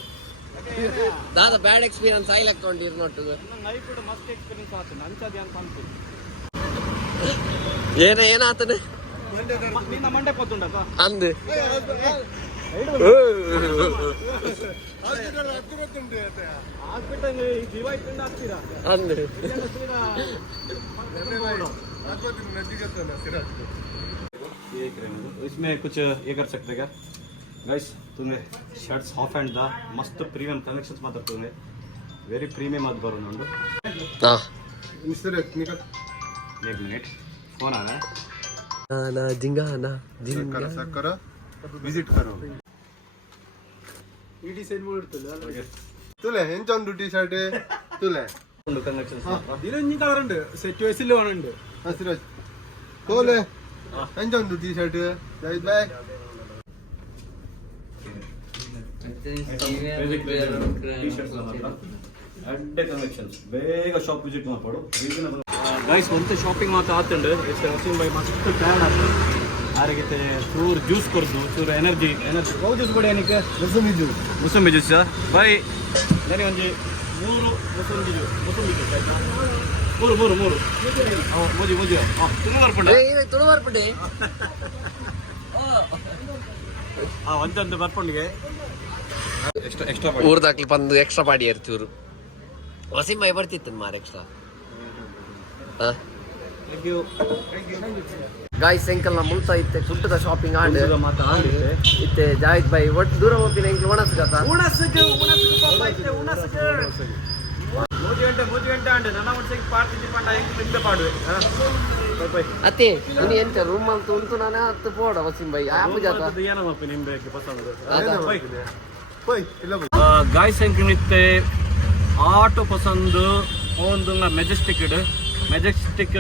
ದಾದ ಬ್ಯಾಡ್ ಎಕ್ಸ್ಪೀರಿಯನ್ಸ್ ಆಯ್ಲಕ್ ತೊಗೊಂಡಿರ್ ನೋಟ್ಟು ನಂಗೆ ಕೂಡ ಮಸ್ತ್ ಎಕ್ಸ್ಪೀರಿಯನ್ಸ್ ಆಯ್ತು ಅಂಚದ ಅಂತ ಅನ್ಸುತ್ತೆ ಏನಾತನೆ ನಿನ್ನ ಮಂಡೆ ಪೊತ್ತುಂಡಕ್ಕ ಅಂದು ಹಾಸ್ಪಿಟಲ್ ಡಿವೈಡ್ ಆಗ್ತೀರಾ ಅಂದು इसमें कुछ ये कर सकते क्या गाइस तुम्हें शर्ट्स हाफ हैंड दा मस्त प्रीमियम कलेक्शंस मात्र तुम्हें वेरी प्रीमियम आद बरो नोंडु ಹಾ एक मिनट फोन आ रहा है ನಾ ಜಿಂಗಾನ ಜಿಂಗ ಸಕ್ಕರ ವಿಸಿಟ್ ಕರೋ ಈ ಡಿಸೈನ್ ಮಾಡಿರ್ತಲ್ಲ ತುಲೆ ಎಂಚೊಂದು ಟಿ ಶರ್ಟ್ ತುಲೆ ಕಲೆಕ್ಷನ್ಸ್ ഇതിന് കളർ ഉണ്ട് സെറ്റ് വൈസിൽ വേണുണ്ട് ಸಿರಾಜ್ ತೋಲೆ ಎಂಚೊಂದು ಟಿ ಶರ್ಟ್ ಜಾಯಿದ್ ಬಾಯ್ ಅಡ್ಡೆ ಕಲೆಕ್ಷನ್ಸ್ ಬೇಗ ಶಾಪ್ ವಿಸಿಟ್ ಮಾಡ್ಕೊಡು ಗೈಸ್ ಒಂದು ಶಾಪಿಂಗ್ ಮಾತ್ರ ಆತುಂಡು ವಸೀಂ ಬೈ ಮಸ್ತ್ ಟಯರ್ಡ್ ಆತು ಆರಿಗೆ ಚೂರು ಜ್ಯೂಸ್ ಕೊಡ್ದು ಚೂರು ಎನರ್ಜಿ ಯಾವ ಜ್ಯೂಸ್ ಕೊಡಿ ಏನಕ್ಕೆ ಮುಸಂಬಿ ಜ್ಯೂಸ್ ಬೈ ನನಗೆ ಒಂದು 3 ಮುಸಂಬಿ ಜ್ಯೂಸ್ ಆಯ್ತಾ ಮೂರು ಮೋದಿ ತುಳು ಬರ್ಪಡೆ ಒಂದೊಂದು ಬರ್ಪೊಂಡಿಗೆ ಎಕ್ಸ್ಟ್ರಾ ಊರ್ದಾಕ್ಲಿ ಬಂದು ಎಕ್ಸ್ಟ್ರಾ ಪಾಡಿ ಚೂರು ವಸೀಂ ಬೈ ಬರ್ತಿತ್ತು ಮಾರ ಎಕ್ಸ್ಟ್ರಾ ಥ್ಯಾಂಕ್ ಯು ಗಾಯ್ಸ್ ಎಂಕಲ್ನ ಮುಲ್ತ ಇತ್ತೆ ಕುಟ್ಟದ ಶಾಪಿಂಗ್ ಆಂಡ್ ಮಾತ್ರ ಆಗಿದೆ ಇತ್ತೆ ಜಾಯಿದ್ ಬೈ ಒಟ್ಟು ದೂರ ಹೋಗ್ತೀನಿ ಎಂಕ್ಲು ಒಣಸ್ ಗತ ಮೂಜಿ ಗಂಟೆ ಅಂಡೆ ನನ್ನ ಒಂದ್ಸರಿ ಪಾರ್ಟಿ ಪಂಡ ಹೆಂಗ್ ಬಿದ್ದ ಪಾಡುವೆ ಅತ್ತೆ ನೀನು ಎಂತ ರೂಮ್ ಅಲ್ಲಿ ತುಂತು ನಾನೇ ಹತ್ತು ಪೋಡ ವಸೀಂ ಬೈ ಆಪು ಜಾತ ಏನಪ್ಪ ನಿಮ್ಗೆ ಪಸಂದ್ ಹೋಯ್ ಇಲ್ಲ ಗಾಯ್ಸ್ ಹೆಂಗಿತ್ತೆ ಆಟೋ ಪಸಂದ್ ಒಂದು ಮೆಜೆಸ್ಟಿಕ್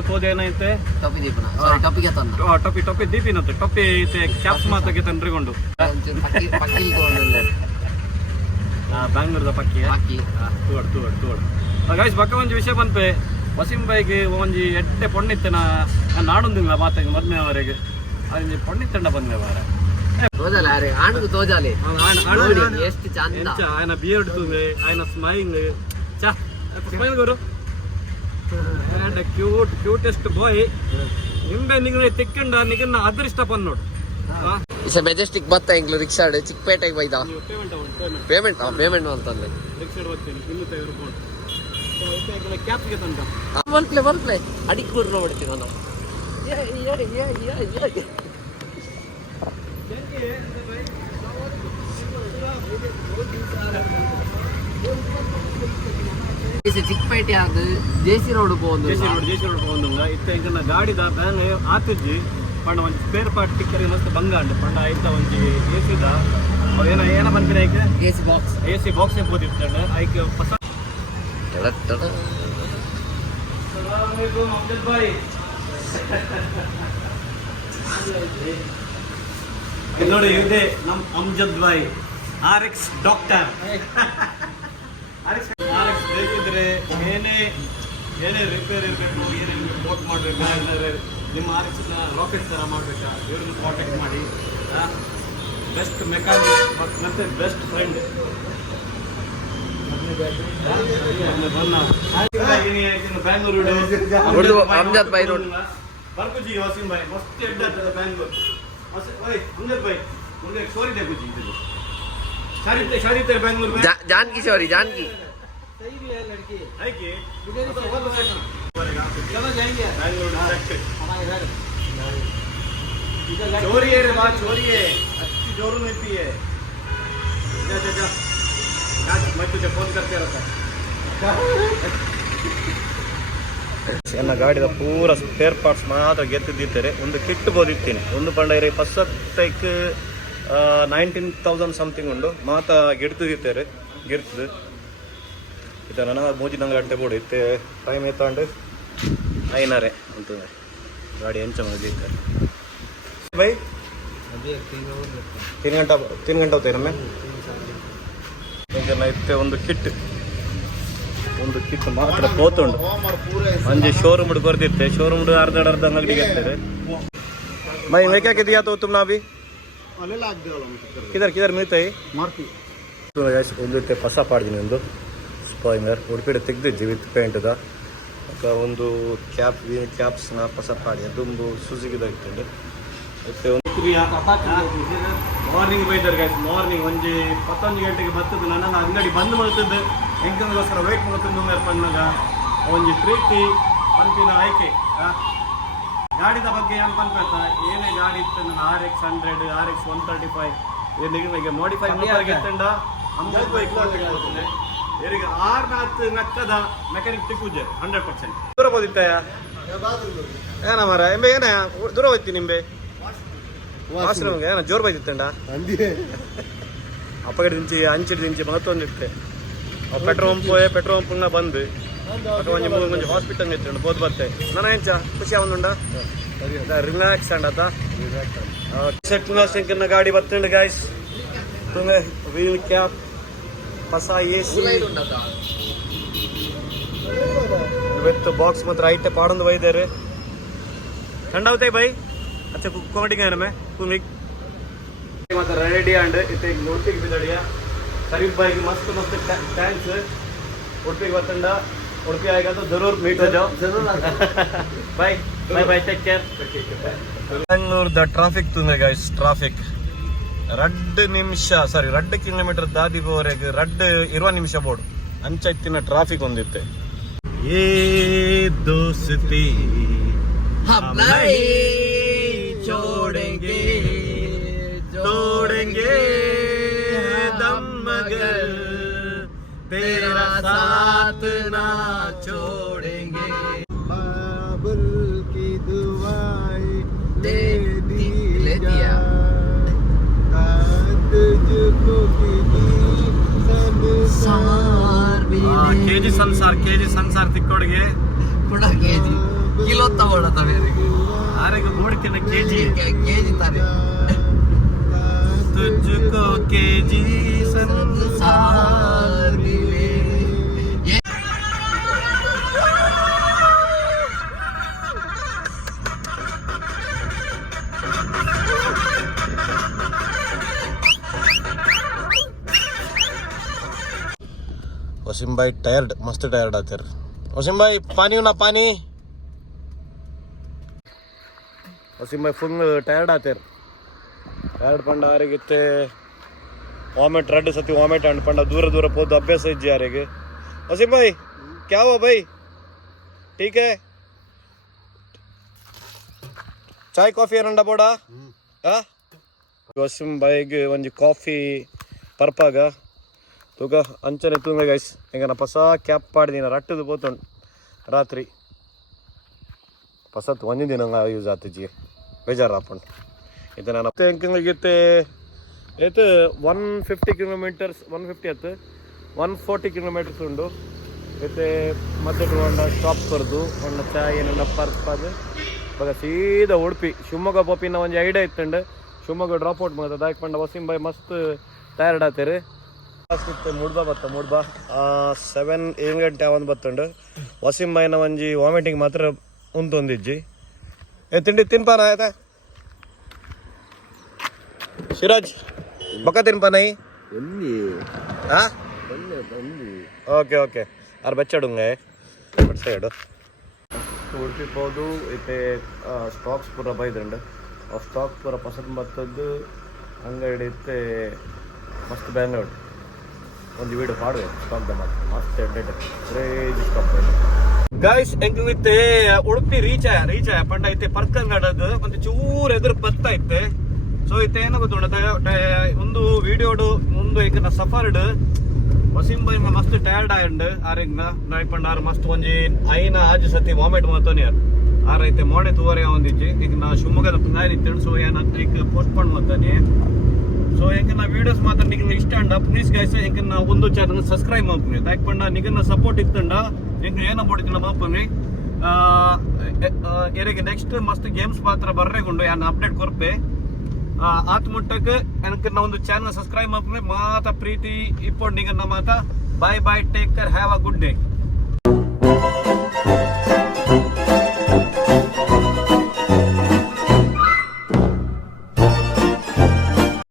ಪೋದೆ ಏನೈತೆ ಟೊಪಿ ದೀಪನ ಸಾರಿ ಟೊಪಿಗೆ ತನ್ನ ಟೊಪಿ ದೀಪಿನತ್ತೆ ಟೊಪಿ ಐತೆ ಕ್ಯಾಪ್ಸ್ ಮಾತಕ್ಕೆ ತಂದ್ರಿಕೊಂಡು ಪಕ್ಕಿ ತಗೊಂಡಿಲ್ಲ ಬ್ಯಾಂಗ್ಳೂರ್ದ ಪಕ್ಕಿ ಪಕ್ಕಿ ತೋಡ್ ಗಾಯ್ಸ್ ಬಕ್ಕ ಒಂಜಿ ವಿಷಯ ಬಂದ್ಪೆ ವಸೀಂ ಬೈಗೆ ಒಂಜಿ ಎಟ್ಟೆ ಪೊಣ್ಣಿತ್ತೆ ನಾಡೊಂದಿಲ್ಲ ಮಾತಾಗಿ ಮದ್ಮೆವರೆಗೆ ಅಲ್ಲಿ ಪೊಣ್ಣಿತ್ತಂಡ ಬಂದೆ ವಾರ ತೋಜಾಲೆ ಅರೆ ಆಣದು ತೋಜಾಲೆ ಎಷ್ಟು ಚಂದ ఆయన బియర్డ్ తూవే ఆయన స్మైలింగ్ చా స్మైల్ గురు అండ్ క్యూటెస్ట్ బాయ్ ನಿಂಬೆ ನಿಂಗೆ ತೆಕ್ಕೊಂಡ ನಿಗನ್ನ ಅದೃಷ್ಟ ಪನ್ನೋಡು ಇಸ ಮೆಜೆಸ್ಟಿಕ್ ಬತ್ತ ಎಂಗ್ಲು ರಿಕ್ಷಾ ಚಿಕ್ಕಪೇಟೆಗೆ ಬೈದ ಪೇಮೆಂಟ್ ಅಂತಂದ್ರೆ ರಿಕ್ಷಾ ಬರ್ತೀನಿ 250 ರೂಪಾಯಿ ಕ್ಯಾಪ್ಗೆ ತಂದ ಒನ್ ಪ್ಲೇ ಅಡಿಕ್ಕೂರು ನೋಡ್ತೀನಿ ನಾನು ಚಿಕ್ಕಪೇಟೆ ಅದು ಜೆಸಿ ರೋಡ್ പോകുന്നുണ്ട് ഇത്ത ഇങ്ങനെ ഗാഡിದ ಬ್ಯಾಂಗ್ ಆತಿಜ್ಜಿ ಪಂಡ ಒಂದು ಸ್ಪೇರ್ ಪಾರ್ಟ್ ಟಿಕ್ಕರಿ ಮಸ್ತ್ ಬಂಗಾಂಡ್ ಪಂಡ ಐತ ಒಂಜಿ ಎಸಿದ ಏನ ಬಂದಿರ ಐಕೆ ಎಸಿ ಬಾಕ್ಸ್ ಹೋದಿತ್ತಂಡ ಐಕೆ ಹೊಸ ಅಮ್ಜದ್ ಭಾಯ್ ನೋಡಿ ಇದೆ ನಮ್ಮ Amjad Bhai RX doctor RX ಬೇಕಿದ್ರೆ ಏನೇ ರಿಪೇರ್ ಇರಬೇಕು ಏನೇನು ಬೋಟ್ ಮಾಡಬೇಕಾ ಇಲ್ಲಾಂದರೆ ನಿಮ್ಮ RX ರಾಕೆಟ್ ಥರ ಮಾಡಬೇಕಾ ಇವ್ರನ್ನ ಕಾಂಟ್ಯಾಕ್ಟ್ ಮಾಡಿ ಬೆಸ್ಟ್ ಮೆಕ್ಯಾನಿಕ್ ಮತ್ತು ಬೆಸ್ಟ್ ಫ್ರೆಂಡ್ ಉರ್ದು ಅಮ್ಜದ್ ಭಾಯ್ ರೋಡ್ ಬರ್ಕುಜಿ ವಸೀಂ ಭಾಯ್ ಮಸ್ತ್ ಎಡ್ಡ ಬ್ಯಾಂಗ್ಳೂರ್ ಅಮ್ಜದ್ ಭಾಯ್ ಉನ್ಗೆ ಸ್ಟೋರಿ देखुजी शादी तेरे बैंगलोर में जानकी सॉरी जानकी सही भी है लड़की है कि चलो जाएंगे बैंगलोर हमारे घर चोरी है रे बात चोरी है अच्छी जोरू में पी है जा मैं तुझे फोन करते रहता ನನ್ನ ಗಾಡಿದ ಪೂರ ಸ್ಪೇರ್ ಪಾರ್ಟ್ಸ್ ಮಾತ್ರ ಗೆತ್ತಿದ್ದಿದ್ದಾರೆ ಒಂದು ಕಿಟ್ ಬೋದಿತ್ತೀನಿ ಒಂದು ಪಂಡ ಫಸ್ಟಕ್ಕೆ 19,000 ಸಮಥಿಂಗ್ ಉಂಡು ಮಾತ ಗೆಡ್ತಿದ್ದಿದ್ದಾರೆ ಗೆರ್ತದು ಇತ್ತ ನನ್ನ ಮೂಜಿ ನಂಗೆ ಗಂಟೆ ಬೋಡು ಇತ್ತೆ ಟೈಮ್ ಎತ್ತಾಂಡು 9:30 ಅಂತ ಗಾಡಿ ಎಂಚ ಮಾಡಿದ್ದಾರೆ ಬೈ 3 ಗಂಟೆ ಹೋಗ್ತೇನೆ ನಮ್ಮೆ ಈಗ ಇತ್ತೆ ಒಂದು ಕಿಟ್ ಮಾತ್ರ ಪೋತುಂಡು ಅಂಜಿ ಶೋರೂಮ್ ಬರ್ದಿತ್ತೆ ಶೋರೂಮ್ ಅರ್ಧ ಅಂಗಡಿಗೆ ಇರ್ತಾರೆ भाई मैं क्या कहती तो तुम ना अभी किधर मिलता है मार्की ಒಂದು ಹೊಸ ಪಾಡ್ತೀನಿ ಒಂದು ಸ್ಪಾಯಿಂಗರ್ ಉಡುಪಿಡೆ ತೆಗ್ದಿದ್ವಿ ವಿತ್ ಪೇಂಟ್ದ ಒಂದು ಕ್ಯಾಪ್ಸ್ನ ಪಸಪಾಡಿ ಅದೊಂದು ಸುಜುಕಿದ ಇತ್ತು ಮತ್ತೆ ಮಾರ್ನಿಂಗ್ ಬೈತಾರೆ ಗೈಸ್ ಮಾರ್ನಿಂಗ್ ಒಂಜಿ 11 ಗಂಟೆಗೆ ಬರ್ತದೆ ನನ್ನ ಅಂಗಡಿ ಬಂದ್ ಮಾಡ್ತದೆ ಎಂಕಂಗೋಸ್ಕರ ವೇಟ್ ಮಾಡ್ತದೆ ಪನ್ನಾಗ ಒಂಜಿ ಪ್ರೀತಿ ಪಂಪಿನ ಆಯ್ಕೆ ಗಾಡಿದ ಬಗ್ಗೆ ಏನು ಪಂಪ ಏನೇ ಗಾಡಿ ಇತ್ತು ನನ್ನ RX 100 RX 135 ಏನಿಗೆ ಮಾಡಿಫೈ ಗೆತ್ತಂಡ 50 ಬೈಕ್ ಮಾಡ್ತದೆ ಏರಿಗೆ 6 ನಕ್ಕದ ಮೆಕ್ಯಾನಿಕ್ ತಿಕ್ಕುಜೆ 100% ದೂರ ಬೋದಿತ್ತಯ್ಯ ಏನ ಮರ ಎಂಬೆ ಏನ ದೂರ ಹೋಯ್ತಿ ನಿಂಬೆ ವಾಶ್ರೂಮ್ಗೆ ಏನ ಜೋರು ಬೈದಿತ್ತಂಡ ಅಪ್ಪಗಡೆ ದಿಂಚಿ ಅಂಚಿಡ್ ದಿಂಚಿ ಮತ್ತೊಂದಿತ್ತೆ ಪೆಟ್ರೋಲ್ ಪಂಪ್ನ ಬಂದು ಒಂಜಿ ಹಾಸ್ಪಿಟಲ್ ಇತ್ತು ಬೋದ್ ಬರ್ತೆ ನನ್ನ ಎಂಚ ಖುಷಿ ಅವನುಂಡ ರಿಲ್ಯಾಕ್ಸ್ ಅಂಡತ ಶೆಟ್ನ ಗಾಡಿ ಬತ್ತಂಡ ಗಾಯ್ಸ್ ವೀಲ್ ಕ್ಯಾಪ್ ಹೊಸ AC ವಿತ್ ಬಾಕ್ಸ್ ಮಾತ್ರ ಐಟೆ ಪಾಡೊಂದು ಬೈದಾರೆ ठंडावते भाई अच्छा क्वालिटी काय ना कुंगिक मात्र रेडी अंड इथे नोटिक बिदडिया शरीफ भाई की मस्त मस्त थैंक्स उडपी बतंड उडपी आएगा तो जरूर मीट हो जाओ जरूर bye bye bye take care Bengaluru ದ ಟ್ರಾಫಿಕ್ ತುಂಗೆ ಗೈಸ್ ಟ್ರಾಫಿಕ್ 2 ನಿಮಿಷ ಸಾರಿ 2 ಕಿಲೋಮೀಟರ್ ದಾದಿವರೆಗೆ 2 20 ನಿಮಿಷ ಬೋರ್ಡ್ ಅಂಚೆತ್ತಿನ ಟ್ರಾಫಿಕ್ ಹೊಂದಿತ್ತೆ ಏ ದೋಸ್ತಿ हम नहीं छोड़ेंगे तोड़ेंगे दम मगर तेरा साथ ना छोड़ेंगे बाबुल की दुआएं दे दिया तुझको केजी संसार तिक्कोड़गे ಕೂಡ ಕೆಜಿ ಕಿಲೋ ತಗೊಳ್ಳತ್ತ ಬೇರೆ ಆರೆಗೆ ನೋಡ್ತೇನೆ ಕೆಜಿ ತಾರೆ ತುಜ್ಕೋ ಕೆಜಿ ಸಂಸಾರ್ ಮಿಲೆ वसीम भाई टायर्ड मस्त टायर्ड आते वसीम भाई पानी हो ना पानी वसीम भाई फुल टायर्ड आते टायर्ड पंड आरेगित्ते वामिट रेड सती वामिट अंड पंड दूर दूर पोद अभ्यास इज्जी आरेगे वसीम भाई क्या हुआ भाई ठीक है चाय कॉफी ಏನಂಡ ಬೋಡ वसीम भाई ಗೆ ಒಂಜಿ ಕಾಫಿ ಪರ್ಪಾಗ ತೂಕ ಅಂಚನೆ ತೂಂಗ ಗೈಸ್ ಈಗ ನಾ ಹೊಸ ಕ್ಯಾಪ್ ಪಾಡಿದಿನ ರಟ್ಟದು ಪೋತುಂಡು ರಾತ್ರಿ ಹೊಸತ್ತು ಒಂದೇ ದಿನ ಯೂಸ್ ಆತಜಿ ಬೇಜಾರು ಹಾಕೊಂಡು ಇದು ನಾನು ಎಂಕಂಗಿತ್ತೆ ಏತು 150 ಕಿಲೋಮೀಟರ್ಸ್ 150 ಆಯ್ತು 140 ಕಿಲೋಮೀಟರ್ಸ್ ಉಂಡು అయితే ಮಧ್ಯೆ ಒಂದು ಸ್ಟಾಪ್ ಕೊರ್ದು ಒಂದು ಚಾಯ್ ಏನನ್ನ ಪರ್ಪದು ಇವಾಗ ಸೀದಾ ಉಡುಪಿ ಶಿವಮೊಗ್ಗ ಪೋಪಿನ ಒಂದು ಐಡಿಯಾ ಇತ್ತಂಡು ಶಿವಮೊಗ್ಗ ಡ್ರಾಪ್ ಔಟ್ ಮಾಡ್ತದೆ ಅದಕ್ಕೆ ಪಂಡ ವಸೀಂ ಭಾಯ್ ಮಸ್ತ್ ಟಯರ್ಡ್ ಆತೇರಿ ಮೂಡ್ಬಾ ಬತ್ತ ಮೂಡ್ಬಾ 7 ಗಂಟೆ ಒಂದು ಬತ್ತಂಡು ವಸೀಂ ಭಾಯ್ನ ಒಂಜಿ ವಾಮಿಟಿಂಗ್ ಮಾತ್ರ ಉಂತೊಂದಿಜ್ಜಿ ತಿಂಡಿ ತಿನ್ಪಾನ ಆಯ್ತಾ ಸಿರಾಜ್ ಬೊಕ್ಕ ತಿನ್ಪಾನೈ ಓಕೆ ಓಕೆ ಆರು ಬೆಚ್ಚಡುಂಗೆ ಸೈಡು ಉಡುಪಿ ಹೋದು ಇತ್ತೆ ಸ್ಟಾಕ್ಸ್ ಪೂರ ಬೈದಂಡು ಆ ಸ್ಟಾಕ್ ಪೂರ ಪಸಂದ್ ಬತ್ತದ್ದು ಅಂಗಡಿ ಇತ್ತೆ ಮಸ್ತ್ ಬ್ಯಾಂಗ್ಳೂರ್ ಒಂದು ವೀಡಿಯೋ ಪಾಡುವೆ ಸ್ಟಾಕ್ ದ ಮಾತ್ರ ಮಸ್ತ್ ಕ್ರೇಜಿ ಸ್ಟಾಕ್ ಗೈಸ್ ಎಂಕಿತ್ತೆ ಉಡುಪಿ ರೀಚ್ ಆಯ ಪಂಡ ಐತೆ ಪರ್ಕಂಗಡದು ಒಂದು ಚೂರು ಎದುರು ಬತ್ತಾ ಇತ್ತೆ ಸೊ ಇತ್ತೆ ಏನೋ ಗೊತ್ತುಂಡ ಒಂದು ವಿಡಿಯೋಡು ಮುಂದೆ ಈಗ ಸಫರ್ಡ್ ವಸೀಂ ಭಾಯ್ ಮಸ್ತ್ ಟಯರ್ಡ್ ಆಯಂಡ್ ಆರಿಂದ ನಾಯ್ ಪಂಡ ಆರು ಮಸ್ತ್ ಒಂಜಿ ಐನ ಆಜು ಸತಿ ವಾಮಿಟ್ ಮಾಡ್ತಾನೆ ಆರ್ ಐತೆ ಮೋಡೆ ತೂವರೆ ಒಂದಿಜ್ಜಿ ಈಗ ನಾ ಶಿವಮೊಗ್ಗದ ಪುಂಗಾರಿ ಇತ್ತೇಳು ಸೊ ಏನ ಈಗ ಪೋಸ್ಟ್ ಪೋನ್ ಮಾಡ್ತಾನೆ ಸೊ ಹೆಂಗೆ ನಾ ವೀಡಿಯೋಸ್ ಮಾತ್ರ ನಿಮಗೆ ಇಷ್ಟ ಅಂಡ ಪ್ಲೀಸ್ ಗೈಸ್ ಹೆಂಗೆ ನಾ ಒಂದು ಚಾನಲ್ ಸಬ್ಸ್ಕ್ರೈಬ್ ಮಾಡ್ತೀನಿ ಯಾಕೆ ಪಂಡ ನಿಗನ್ನ ಸಪೋರ್ಟ್ ಇತ್ತಂಡ ಹೆಂಗೆ ಏನೋ ಬಿಡ್ತೀನಿ ಮಾಡ್ತೀನಿ ಎರಿಗೆ ನೆಕ್ಸ್ಟ್ ಮಸ್ತ್ ಗೇಮ್ಸ್ ಮಾತ್ರ ಬರ್ರೆಗುಂಡು ಯಾನ ಅಪ್ಡೇಟ್ ಕೊರ್ಪೆ ಆತ್ ಮುಟ್ಟಕ್ಕೆ எனக்கு ನಾ ಒಂದು ಚಾನಲ್ ಸಬ್ಸ್ಕ್ರೈಬ್ ಮಾಡ್ತೀನಿ ಮಾತ ಪ್ರೀತಿ ಇಪ್ಪೊಂಡು ನಿಗನ್ನ ಮಾತ bye bye take care have a good day